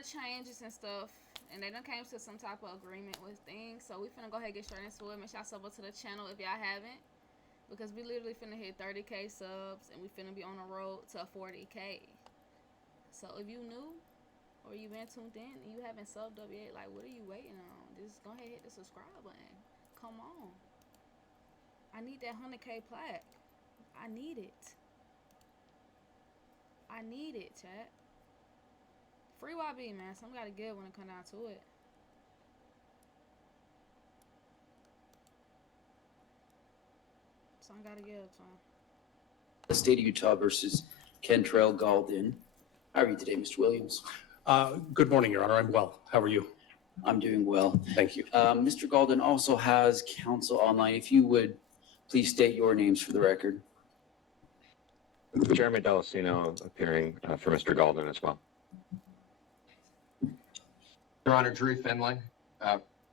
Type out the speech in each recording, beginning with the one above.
of changes and stuff, and they done came to some type of agreement with things. So we finna go ahead and get straight into it. Make sure y'all sub up to the channel if y'all haven't, because we literally finna hit 30K subs, and we finna be on the road to 40K. So if you new or you been tuned in and you haven't subbed up yet, like, what are you waiting on? Just go ahead and hit the subscribe button. Come on. I need that 100K plaque. I need it. I need it, chat. Free YB, man. Some gotta give when it come down to it. Some gotta give, son. The state of Utah versus Kentrell Galden. How are you today, Mr. Williams? Good morning, Your Honor. I'm well. How are you? I'm doing well. Thank you. Mr. Galden also has counsel online. If you would please state your names for the record. Jeremy Delacino appearing for Mr. Galden as well. Your Honor, Drew Finley,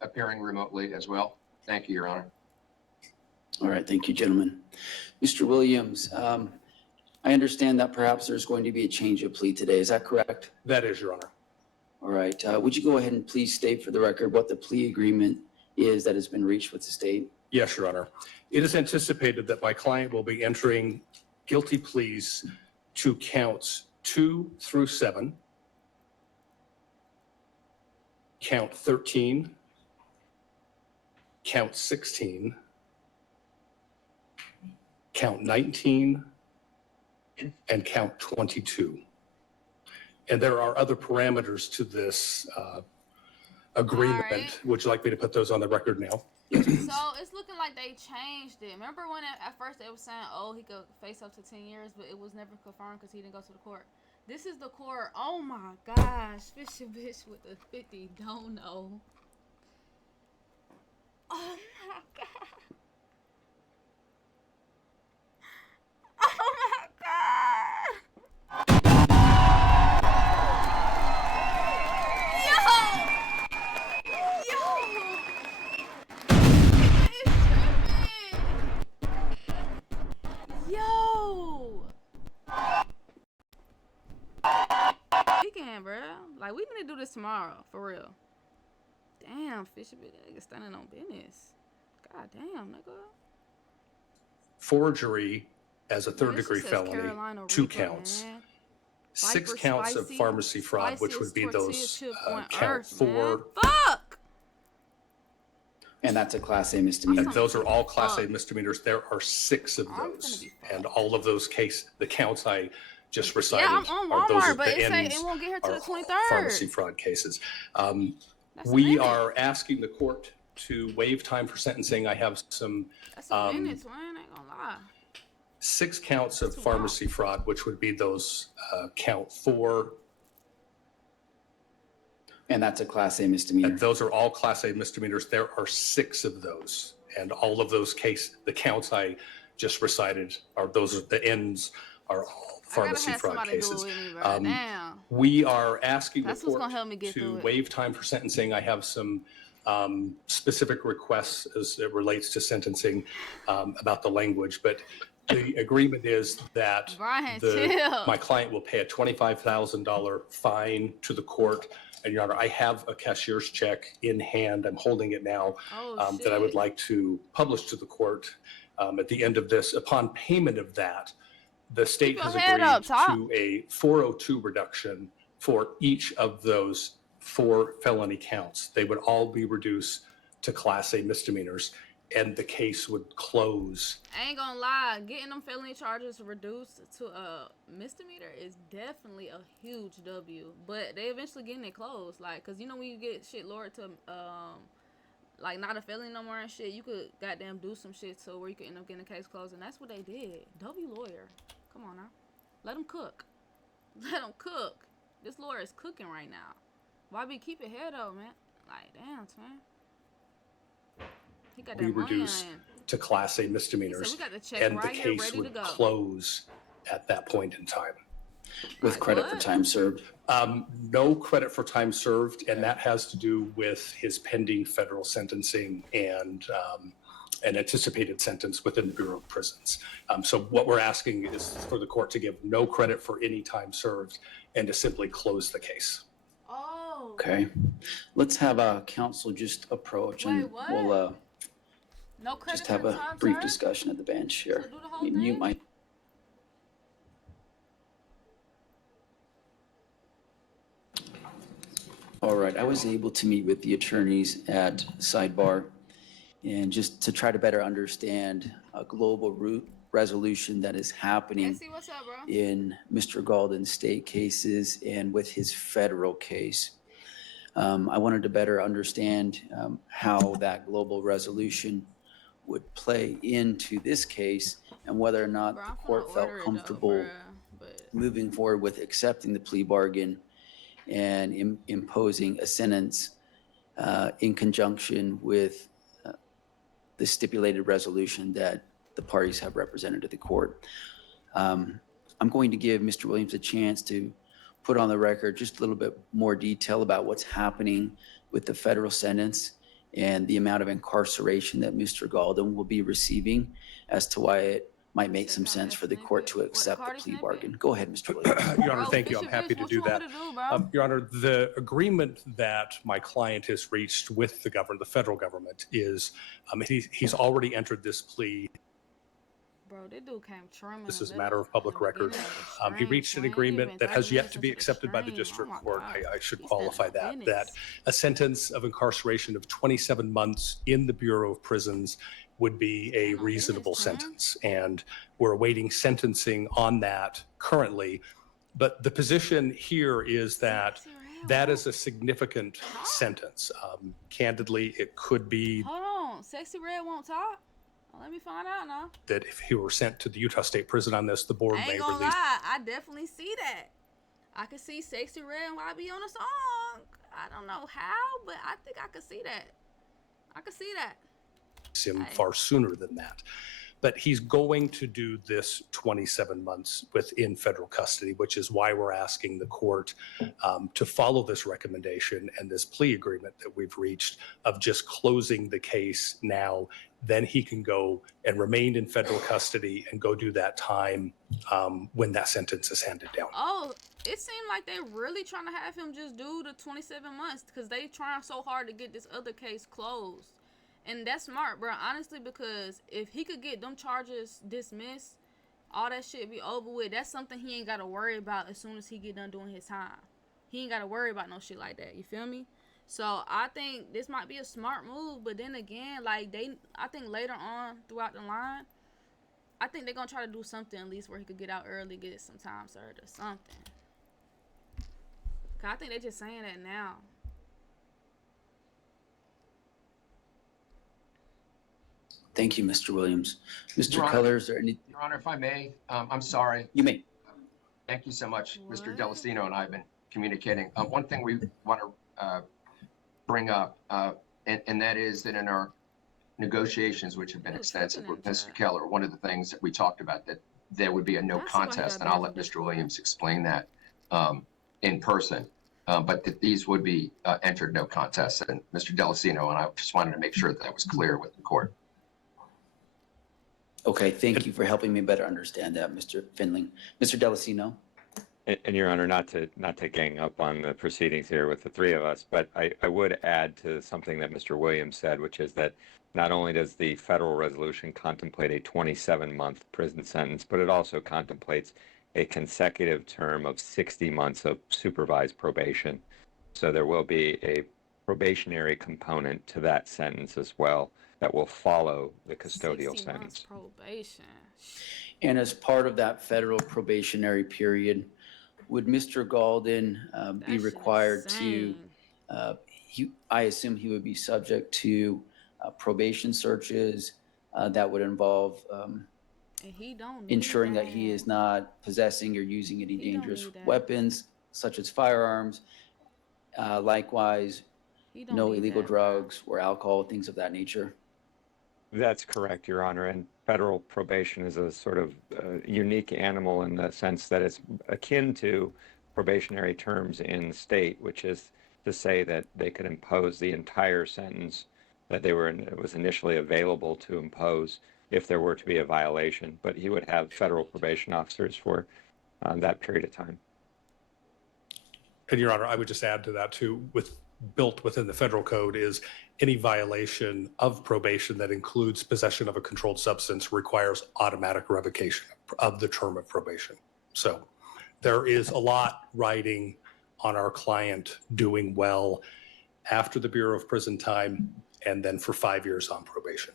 appearing remotely as well. Thank you, Your Honor. All right, thank you, gentlemen. Mr. Williams, I understand that perhaps there's going to be a change of plea today. Is that correct? That is, Your Honor. All right. Would you go ahead and please state for the record what the plea agreement is that has been reached with the state? Yes, Your Honor. It is anticipated that my client will be entering guilty pleas to counts 2 through 7, count 13, count 16, count 19, and count 22. And there are other parameters to this agreement. Right. Would you like me to put those on the record now? So it's looking like they changed it. Remember when at first they were saying, oh, he could face up to 10 years, but it was never confirmed because he didn't go to the court. This is the court. Oh my gosh. Fish and bitch with the 50 don't know. Oh my god. Oh my god. Yo! Weekend, bro. Like, we need to do this tomorrow, for real. Damn, Fisher nigga standing on business. God damn, nigga. Forgery as a third-degree This says felony, Carolina 2 Reaper, counts. man. 6 Viper counts of spicy- pharmacy fraud, which would be spiciest tortilla those chip on count earth, 4. man. Fuck! And that's a Class A misdemeanor. And those are all Class A Fuck. misdemeanors. There are 6 of I'm gonna those. be fucked. And all of those the counts I just recited Yeah, I'm on are those Walmart, at but the it say ends it won't get here till are the 23rd. pharmacy fraud cases. That's a We minute. are asking the court to waive time for sentencing. I have some That's a minute, man. I ain't gonna lie. 6 counts of That's a pharmacy fraud, which would be those count 4. And that's a Class A misdemeanor. And those are all Class A misdemeanors. There are 6 of those. And all of those the counts I just recited are the ends are all pharmacy fraud cases. Do it with me, bro. Damn. We are asking That's the what's court gonna help me get to through it. waive time for sentencing. I have some specific requests as it relates to sentencing about the language, but the agreement is that Brian, chill. my client will pay a $25,000 fine to the court. And Your Honor, I have a cashier's check in hand. I'm holding it now Oh, that I would shit. like to publish to the court at the end of this. Upon payment of that, the state Keep has your head up, agreed top. to a 402 reduction for each of those 4 felony counts. They would all be reduced to Class A misdemeanors, and the case would close. I ain't gonna lie, getting them felony charges reduced to a misdemeanor is definitely a huge W. But they eventually getting it closed, like, cause you know when you get shit lowered to like not a felony no more and shit, you could goddamn do some shit so where you could end up getting the case closed, and that's what they did. W lawyer, come on now, let them cook, let them cook. This lawyer is cooking right now. YB, keep your head up, man. Like, damn, man. He got Be that money reduced in. to Class A He misdemeanors, said, we got the check and right the here, case ready to would go. close at that point in time. With Like credit for what? time served. No credit for time served, and that has to do with his pending federal sentencing and an anticipated sentence within the Bureau of Prisons. So what we're asking is for the court to give no credit for any time served and to simply close the case. Oh, Okay. Let's have council just approach and Wait, what? we'll No credit just for have the a time brief served? discussion at the bench here. So do the whole You thing? might. All right, I was able to meet with the attorneys at Sidebar and just to try to better understand a global resolution that is happening Jesse, what's up, bro? in Mr. Galden's state cases and with his federal case. I wanted to better understand how that global resolution would play into this case and whether or not Bro, the I'm court finna felt order it comfortable though, bro. But moving forward with accepting the plea bargain and imposing a sentence in conjunction with the stipulated resolution that the parties have represented to the court. I'm going to give Mr. Williams a chance to put on the record just a little bit more detail about what's happening with the federal sentence and the amount of incarceration that Mr. Galden will be receiving as to why it might make some sense for the court to accept the plea bargain. Go ahead, Mr. Williams. Your Honor, bro, thank you. fix I'm your happy bitch. to What do you want that. me to do, bro? Your Honor, the agreement that my client has reached with the government, the federal government, is he's already entered this plea. Bro, that dude came trimming. This is a matter of public record. He reached an We ain't agreement even that 30 has yet minutes to be into the accepted by the stream. district Oh my court. God. I should He's qualify standing on that business. a sentence of incarceration of 27 months in the Bureau of Prisons would be a Stand on reasonable business, man. sentence. And we're awaiting sentencing on that currently. But the position here is that that is a significant sentence. Candidly, it could be Hold on. Sexy Red won't talk? Well, let me find out now. that if he were sent to the Utah State Prison on this, the board I may ain't gonna release. lie. I definitely see that. I can see Sexy Red and YB on a song. I don't know how, but I think I could see that. I could see that. Him far sooner than that. But he's going to do this 27 months within federal custody, which is why we're asking the court to follow this recommendation and this plea agreement that we've reached of just closing the case now. Then he can go and remain in federal custody and go do that time when that sentence is handed down. Oh, it seemed like they really trying to have him just do the 27 months because they trying so hard to get this other case closed. And that's smart, bro, honestly, because if he could get them charges dismissed, all that shit be over with. That's something he ain't got to worry about as soon as he get done doing his time. He ain't got to worry about no shit like that. You feel me? So I think this might be a smart move. But then again, like I think later on throughout the line, I think they're going to try to do something at least where he could get out early, get some time served or something. Cause I think they just saying that now. Thank you, Mr. Williams. Mr. Your Honor. Culler, is there any? Your Honor, if I may, I'm sorry. You may. Thank you so much. What? Mr. Delacino and I have been communicating. One thing we want to bring up, and that is that in our negotiations, which have been extensive with Mr. Keller, one of the things that we talked about that there would be a no That's why he contest, got and I'll back let from Mr. Williams explain that in person, but that these would be entered no contest. And Mr. Delacino and I just wanted to make sure that was clear with the court. Okay, thank you for helping me better understand that, Mr. Finley. Mr. Delacino? And Your Honor, not to gang up on the proceedings here with the three of us, but I would add to something that Mr. Williams said, which is that not only does the federal resolution contemplate a 27-month prison sentence, but it also contemplates a consecutive term of 60 months of supervised probation. So there will be a probationary component to that sentence as well that will follow the custodial 60 months sentence. probation. And as part of that federal probationary period, would Mr. Galden be That shit required to, insane. I assume he would be subject to probation searches that would involve And he don't need ensuring that he is not possessing or using any He don't dangerous need that. weapons, such as firearms. Likewise, He don't no need illegal that, bro. drugs or alcohol, things of that nature. That's correct, Your Honor. And federal probation is a sort of unique animal in the sense that it's akin to probationary terms in state, which is to say that they could impose the entire sentence that it was initially available to impose if there were to be a violation. But he would have federal probation officers for that period of time. And Your Honor, I would just add to that too, built within the federal code is any violation of probation that includes possession of a controlled substance requires automatic revocation of the term of probation. So there is a lot riding on our client doing well after the Bureau of Prison time and then for 5 years on probation.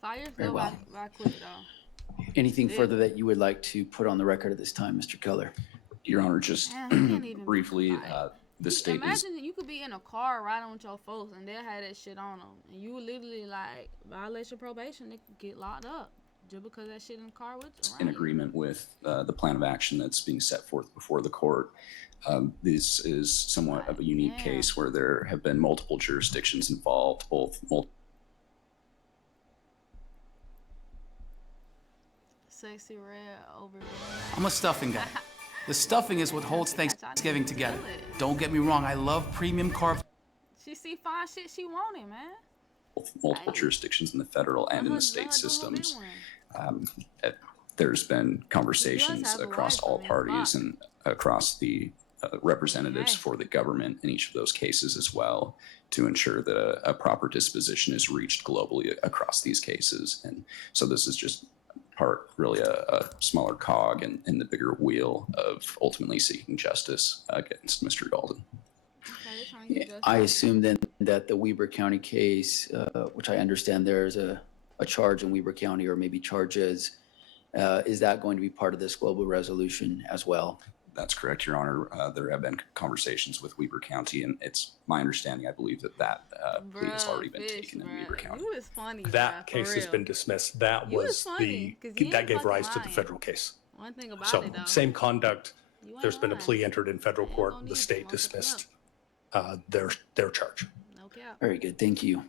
5 years Very go well. by quick though. Anything further that you would like to put on the record at this time, Mr. Keller? Your Honor, just Man, you can't even briefly, like- the state is, Imagine that you could be in a car riding with your folks and they'll have that shit on them, and you would literally like violate your probation, they could get locked up just because that shit in the car with you. in agreement with the plan of action that's being set forth before the court. This is somewhat of a unique Damn. case where there have been multiple jurisdictions involved, Sexy red over. I'm a stuffing guy. The stuffing is what holds Thanksgiving together. Don't get me wrong, I love premium carved. She see fine shit, she want it, man. multiple jurisdictions in the federal and in the state systems. There's been conversations have a across wife, all I mean, parties fuck. and across the representatives Okay. for the government in each of those cases as well to ensure that a proper disposition is reached globally across these cases. And so this is just really a smaller cog in the bigger wheel of ultimately seeking justice against Mr. Golden. I assume then that the Weber County case, which I understand there's a charge in Weber County or maybe charges, is that going to be part of this global resolution as well? That's correct, Your Honor. There have been conversations with Weber County, and it's my understanding, I believe, that plea has already been taken in Weber County. You was funny. That bruh, for case has real. been dismissed. That You was was funny, 'cause you that ain't gave fucking rise to the lying. federal case. One thing about So it though. same conduct. You ain't There's been a lying. plea entered in federal You ain't court. gonna The need to state motherfucker dismissed their charge. No cap. Very good, thank you.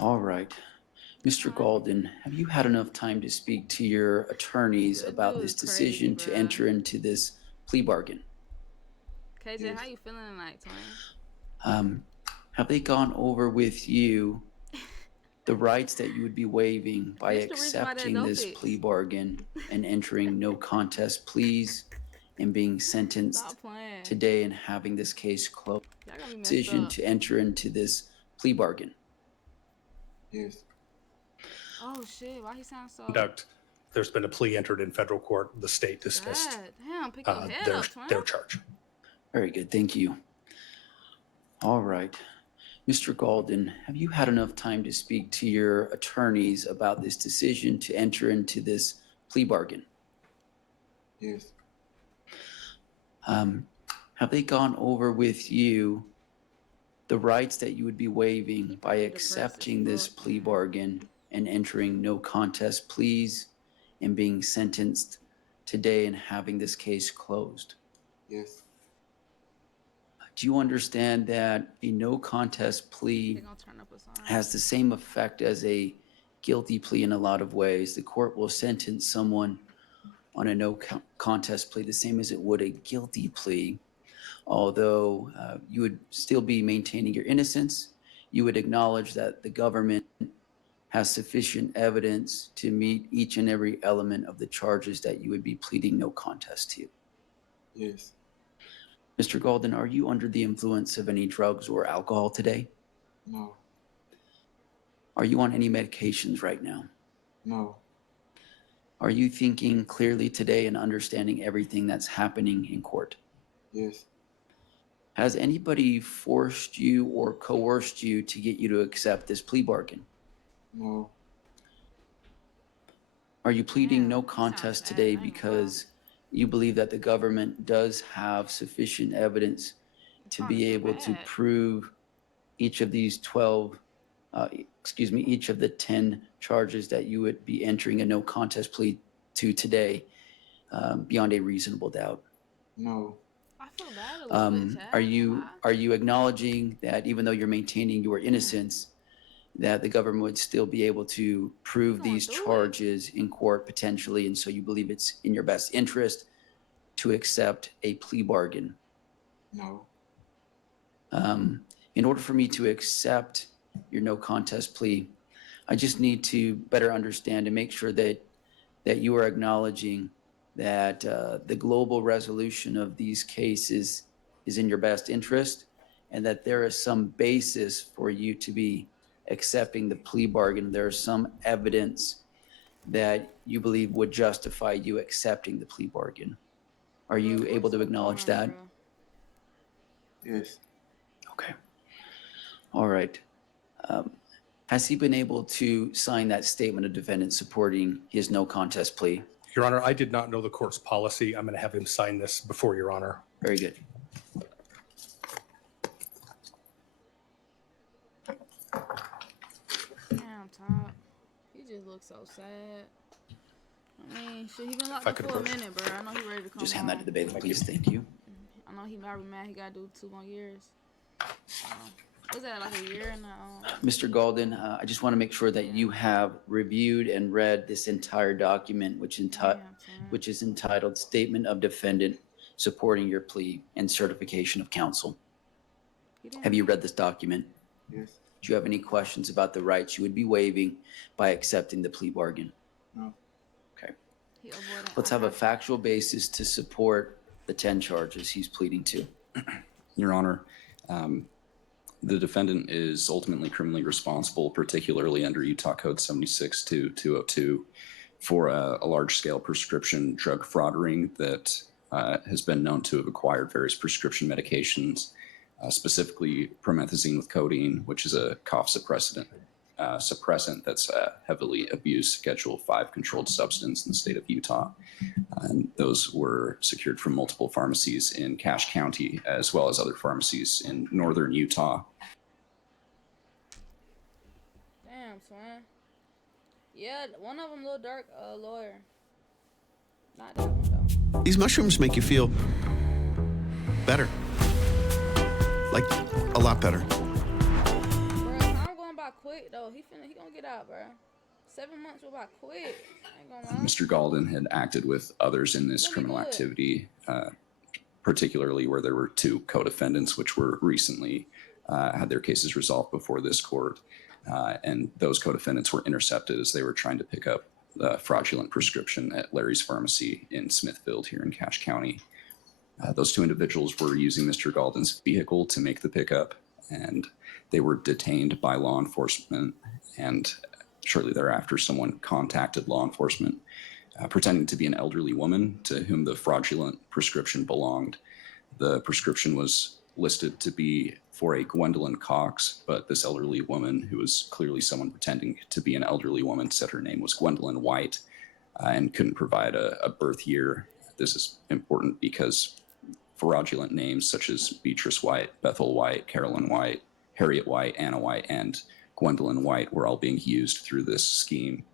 All right. Mr. Golden, have you had enough time to speak to your attorneys That about dude this is decision crazy, to bruh. enter into this plea bargain? KJ, how you feeling tonight, twin? Have they gone over with you the rights that you would be waiving by Mr. Reach by that accepting no this fix. plea bargain and entering no contest pleas and being sentenced Stop playing. today and having this case closed? Y'all gonna be messed Decision up. to enter into this plea bargain. Yes. Oh shit, why he sound so Conduct. There's been a plea entered in federal court. The state dismissed sad? Damn, pick your head their up, twin. their charge. Very good, thank you. All right. Mr. Golden, have you had enough time to speak to your attorneys about this decision to enter into this plea bargain? Yes. Have they gone over with you the rights that you would be waiving by accepting this plea bargain and entering no contest pleas and being sentenced today and having this case closed? Yes. Do you understand that a no contest They plea gonna turn up a song. has the same effect as a guilty plea in a lot of ways? The court will sentence someone on a no contest plea the same as it would a guilty plea, although you would still be maintaining your innocence. You would acknowledge that the government has sufficient evidence to meet each and every element of the charges that you would be pleading no contest to. Yes. Mr. Golden, are you under the influence of any drugs or alcohol today? No. Are you on any medications right now? No. Are you thinking clearly today and understanding everything that's happening in court? Yes. Has anybody forced you or coerced you to get you to accept this plea bargain? No. Are you pleading Damn, no that sounds contest bad. today I ain't gonna because you believe that the government does have sufficient evidence to Sounds be so able to bad. prove each of these each of the 10 charges that you would be entering a no contest plea to today beyond a reasonable doubt? No. I feel bad a little bit, Chad. Are you acknowledging that even though you're maintaining your innocence, that the government would still be able to prove Going these through it. charges in court potentially, and so you believe it's in your best interest to accept a plea bargain? No. In order for me to accept your no contest plea, I just need to better understand and make sure that you are acknowledging that the global resolution of these cases is in your best interest, and that there is some basis for you to be accepting the plea bargain. There is some evidence that you believe would justify you accepting the plea bargain. Are you able to acknowledge that? Yes. Okay. All right. Has he been able to sign that statement of defendant supporting his no contest plea? Your Honor, I did not know the court's policy. I'm going to have him sign this before Your Honor. Very good. Damn, Top. He just looks so sad. I mean, shit, he been locked I up could for a approach. minute, bro. I know he ready to come Just hand that home. to the bailiff, please. Thank you. I know he might be mad. He got to do 2 more years. Was that like a year now? Mr. Golden, I just want to make sure that you have reviewed and read this entire document, which is entitled Statement of Defendant Supporting Your Plea and Certification of Counsel. Have you read this document? Yes. Do you have any questions about the rights you would be waiving by accepting the plea bargain? No. Okay. He avoided Let's have a factual basis to support the 10 charges he's pleading to. Your Honor, the defendant is ultimately criminally responsible, particularly under Utah Code 76-202, for a large-scale prescription drug fraud ring that has been known to have acquired various prescription medications, specifically promethazine with codeine, which is a cough suppressant that's a heavily abused Schedule 5 controlled substance in the state of Utah. And those were secured from multiple pharmacies in Cache County, as well as other pharmacies in northern Utah. Damn, son. Yeah, one of them, Lil Durk, lawyer. Not that one, though. These mushrooms make you feel better. Like, a lot better. Bro, time going by quick, though. He gonna get out, bro. 7 months will by quick. I ain't gonna lie. Mr. Galden had acted with others in this Really criminal good. activity, particularly where there were 2 co-defendants, which were recently had their cases resolved before this court. And those co-defendants were intercepted as they were trying to pick up the fraudulent prescription at Larry's Pharmacy in Smithfield here in Cache County. Those 2 individuals were using Mr. Galden's vehicle to make the pickup, and they were detained by law enforcement. And shortly thereafter, someone contacted law enforcement, pretending to be an elderly woman to whom the fraudulent prescription belonged. The prescription was listed to be for a Gwendolyn Cox, but this elderly woman, who was clearly someone pretending to be an elderly woman, said her name was Gwendolyn White and couldn't provide a birth year. This is important because fraudulent names such as Beatrice White, Bethel White, Carolyn White, Harriet White, Anna White, and Gwendolyn White were all being used through this scheme.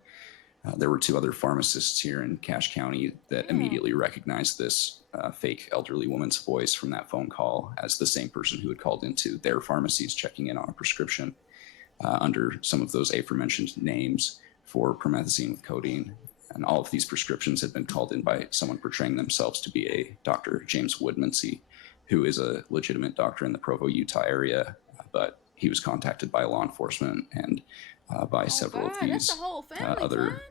There were 2 other pharmacists here in Cache County that immediately recognized this fake elderly woman's voice from that phone call as the same person who had called into their pharmacies checking in on a prescription under some of those aforementioned names for promethazine with codeine. And all of these prescriptions had been called in by someone portraying themselves to be a Dr. James Woodmansey, who is a legitimate doctor in the Provo, Utah area, but he was contacted by law enforcement and by several of That's these the whole family, other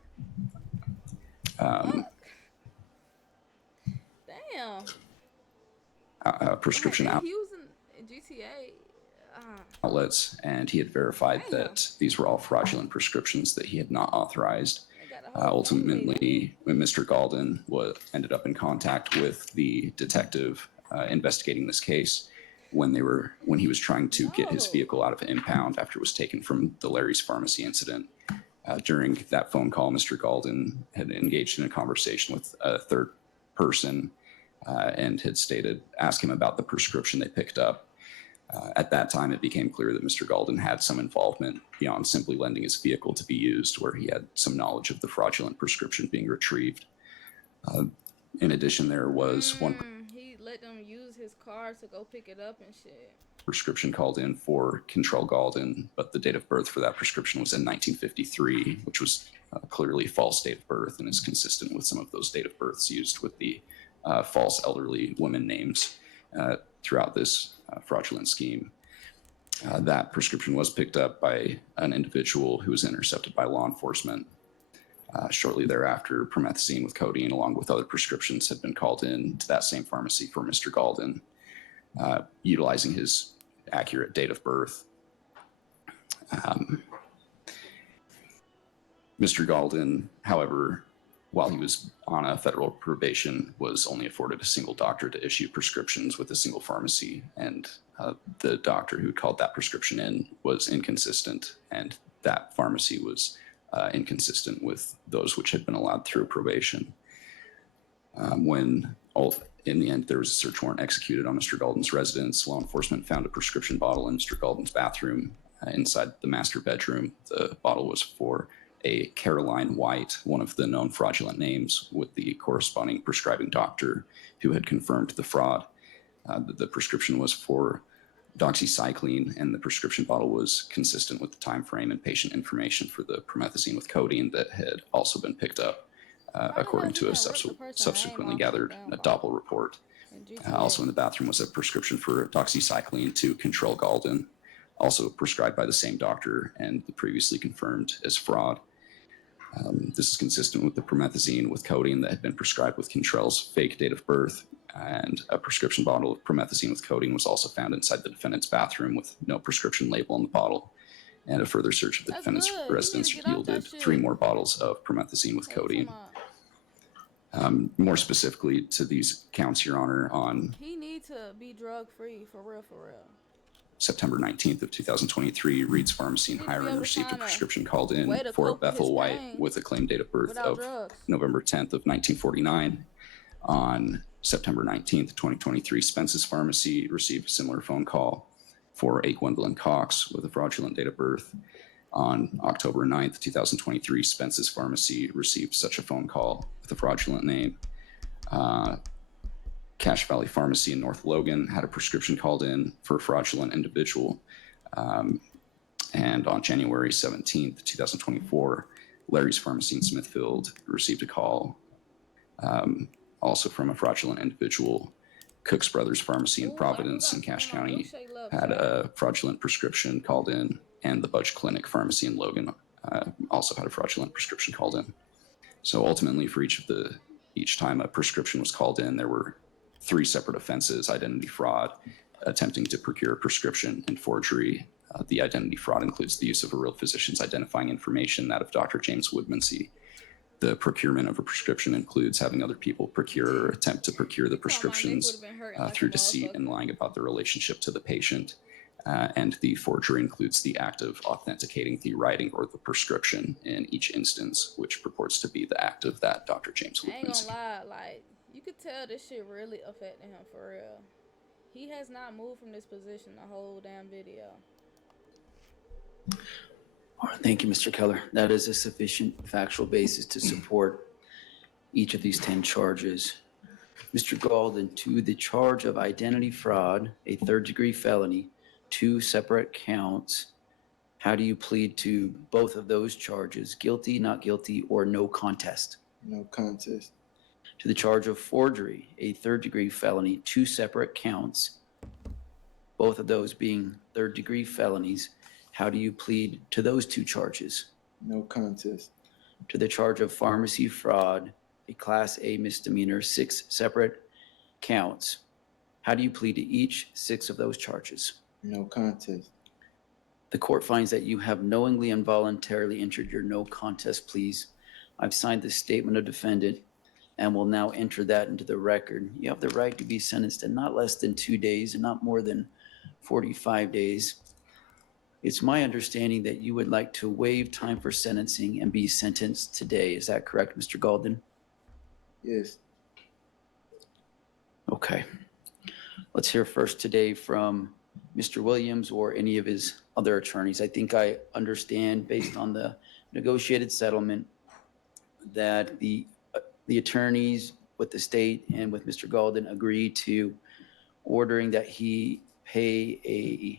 Damn. prescription He was in GTA. outlets, and he had verified that these were all fraudulent prescriptions that he had not authorized. Ultimately, when Mr. Galden ended up in contact with the detective investigating this case, when he was trying to get his vehicle out of an impound after it was taken from the Larry's Pharmacy incident. During that phone call, Mr. Galden had engaged in a conversation with a third person and had asked him about the prescription they picked up. At that time, it became clear that Mr. Galden had some involvement beyond simply lending his vehicle to be used, where he had some knowledge of the fraudulent prescription being retrieved. In addition, there was one He let them use his car to go pick it up and shit. prescription called in for Control Galden, but the date of birth for that prescription was in 1953, which was clearly a false date of birth and is consistent with some of those date of births used with the false elderly women names throughout this fraudulent scheme. That prescription was picked up by an individual who was intercepted by law enforcement. Shortly thereafter, promethazine with codeine, along with other prescriptions, had been called in to that same pharmacy for Mr. Galden, utilizing his accurate date of birth. Mr. Galden, however, while he was on a federal probation, was only afforded a single doctor to issue prescriptions with a single pharmacy, and the doctor who called that prescription in was inconsistent, and that pharmacy was inconsistent with those which had been allowed through probation. In the end, there was a search warrant executed on Mr. Galden's residence. Law enforcement found a prescription bottle in Mr. Galden's bathroom inside the master bedroom. The bottle was for a Caroline White, one of the known fraudulent names, with the corresponding prescribing doctor who had confirmed the fraud. The prescription was for doxycycline, and the prescription bottle was consistent with the time frame and patient information for the promethazine with codeine that had also been picked up, according to a subsequently gathered Doppel report. Also in the bathroom was a prescription for doxycycline to control Galden, also prescribed by the same doctor and previously confirmed as fraud. This is consistent with the promethazine with codeine that had been prescribed with Cantrell's fake date of birth, and a prescription bottle of promethazine with codeine was also found inside the defendant's bathroom with no prescription label on the bottle. And a further search of the defendant's residence yielded 3 more bottles of promethazine with codeine. More specifically to these counts, Your Honor, on he need to be drug free for real. September 19th of 2023, Reed's Pharmacy in Hiram received a prescription called in for Bethel White with a claimed date of birth of November 10th of 1949. On September 19th, 2023, Spence's Pharmacy received a similar phone call for a Gwendolyn Cox with a fraudulent date of birth. On October 9th, 2023, Spence's Pharmacy received such a phone call with a fraudulent name. Cache Valley Pharmacy in North Logan had a prescription called in for a fraudulent individual. And on January 17th, 2024, Larry's Pharmacy in Smithfield received a call also from a fraudulent individual. Cook's Brothers Pharmacy in Providence in Cache County had a fraudulent prescription called in, and the Budge Clinic Pharmacy in Logan also had a fraudulent prescription called in. So ultimately, for each time a prescription was called in, there were 3 separate offenses: identity fraud, attempting to procure a prescription, and forgery. The identity fraud includes the use of a real physician's identifying information, that of Dr. James Woodmansey. The procurement of a prescription includes having other people procure or attempt to procure the prescriptions through deceit and lying about the relationship to the patient. And the forgery includes the act of authenticating the writing or the prescription in each instance, which purports to be the act of that Dr. James Woodmansey. I ain't gonna lie, like, you could tell this shit really affected him for real. He has not moved from this position the whole damn video. All right, thank you, Mr. Keller. That is a sufficient factual basis to support each of these 10 charges. Mr. Galden, to the charge of identity fraud, a 3rd-degree felony, 2 separate counts, how do you plead to both of those charges? Guilty, not guilty, or no contest? No contest. To the charge of forgery, a 3rd-degree felony, 2 separate counts, both of those being 3rd-degree felonies, how do you plead to those 2 charges? No contest. To the charge of pharmacy fraud, a Class A misdemeanor, 6 separate counts, how do you plead to each 6 of those charges? No contest. The court finds that you have knowingly and voluntarily entered your no contest pleas. I've signed the statement of defendant and will now enter that into the record. You have the right to be sentenced in not less than 2 days and not more than 45 days. It's my understanding that you would like to waive time for sentencing and be sentenced today. Is that correct, Mr. Galden? Yes. Okay. Let's hear first today from Mr. Williams or any of his other attorneys. I think I understand, based on the negotiated settlement, that the attorneys with the state and with Mr. Galden agreed to ordering that he pay a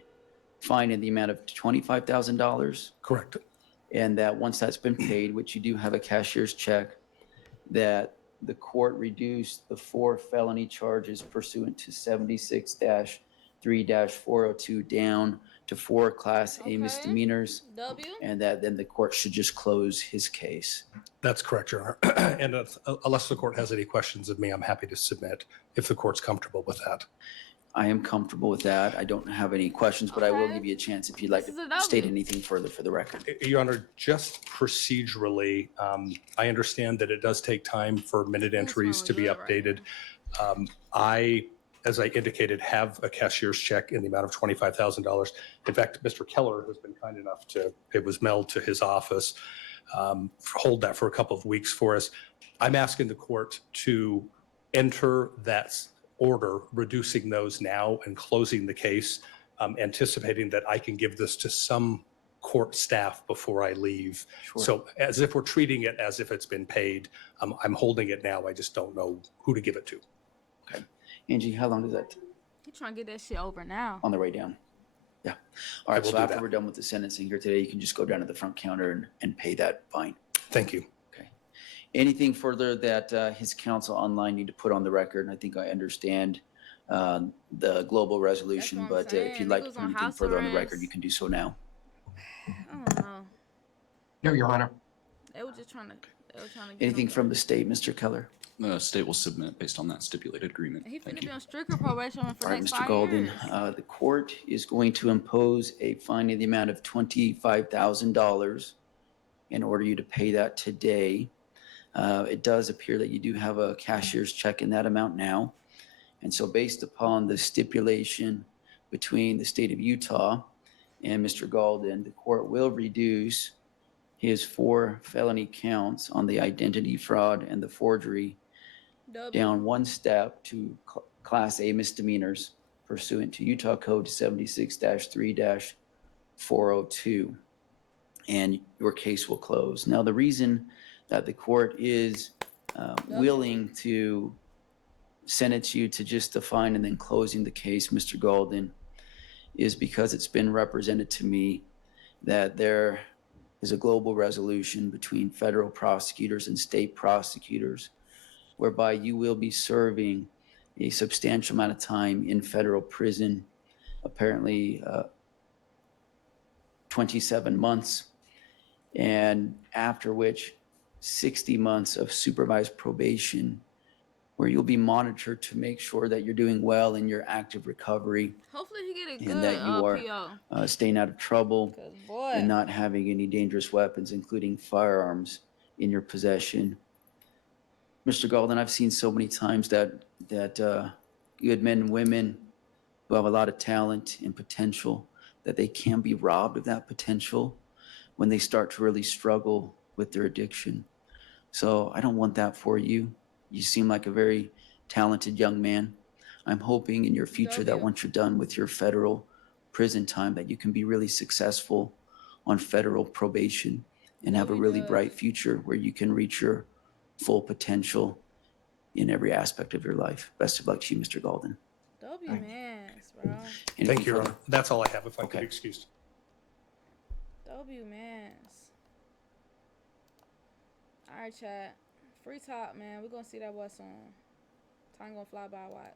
fine in the amount of $25,000. Correct. And that once that's been paid, which you do have a cashier's check, that the court reduced the 4 felony charges pursuant to 76-3-402 down to 4 Class A Okay. misdemeanors, W. and that then the court should just close his case. That's correct, Your Honor. And unless the court has any questions of me, I'm happy to submit if the court's comfortable with that. I am comfortable with that. I don't have any questions, but I will Okay. give you a chance if you'd like This is a to state W. anything further for the record. Your Honor, just procedurally, I understand that it does take time for minute entries to be updated. As I indicated, have a cashier's check in the amount of $25,000. In fact, Mr. Keller has been kind enough it was mailed to his office, hold that for a couple of weeks for us. I'm asking the court to enter that order, reducing those now and closing the case, anticipating that I can give this to some court staff before I leave. Sure. So as if we're treating it as if it's been paid, I'm holding it now. I just don't know who to give it to. Okay. Angie, how long does that You trying to get that shit over now? on the way down? Yeah. All right. will So do after that. we're done with the sentencing here today, you can just go down to the front counter and pay that fine. Thank you. Okay. Anything further that his counsel online need to put on the record? I think I understand the global resolution, That's what I'm but if saying. you'd like to Niggas put on anything house further on the arrest. record, you can do so now. I don't know. No, Your Honor. They were just trying to. They were trying to get Anything him from the state, Mr. Keller? The state will submit based on that stipulated agreement. He Thank finna be you. on stricter probation for All right, next Mr. 5 Golden, years. the court is going to impose a fine in the amount of $25,000 in order you to pay that today. It does appear that you do have a cashier's check in that amount now. And so based upon the stipulation between the state of Utah and Mr. Golden, the court will reduce his 4 felony counts on the identity fraud and the forgery W. down 1 step to Class A misdemeanors pursuant to Utah Code 76-3-402, and your case will close. Now, the reason that the court is willing to sentence you to just the fine and then closing the case, Mr. Golden, is because it's been represented to me that there is a global resolution between federal prosecutors and state prosecutors whereby you will be serving a substantial amount of time in federal prison, apparently 27 months, and after which 60 months of supervised probation, where you'll be monitored to make sure that you're doing well in your active recovery Hopefully he get it and good. that you are PO. staying out of trouble Cause boy. and not having any dangerous weapons, including firearms, in your possession. Mr. Golden, I've seen so many times that good men and women who have a lot of talent and potential, that they can be robbed of that potential when they start to really struggle with their addiction. So I don't want that for you. You seem like a very talented young man. I'm hoping in your future that once you're done with your federal prison time, that you can be really successful on federal probation and have a really bright future where you can reach your full potential in every aspect of your life. Best of luck to you, Mr. Golden. W mans, bro. Anything Thank you, Your further? Honor. That's all I have, if I could Okay. be excused. W mans. Alright, chat. Free talk, man. We're gonna see that boy soon. Time gonna fly by, watch.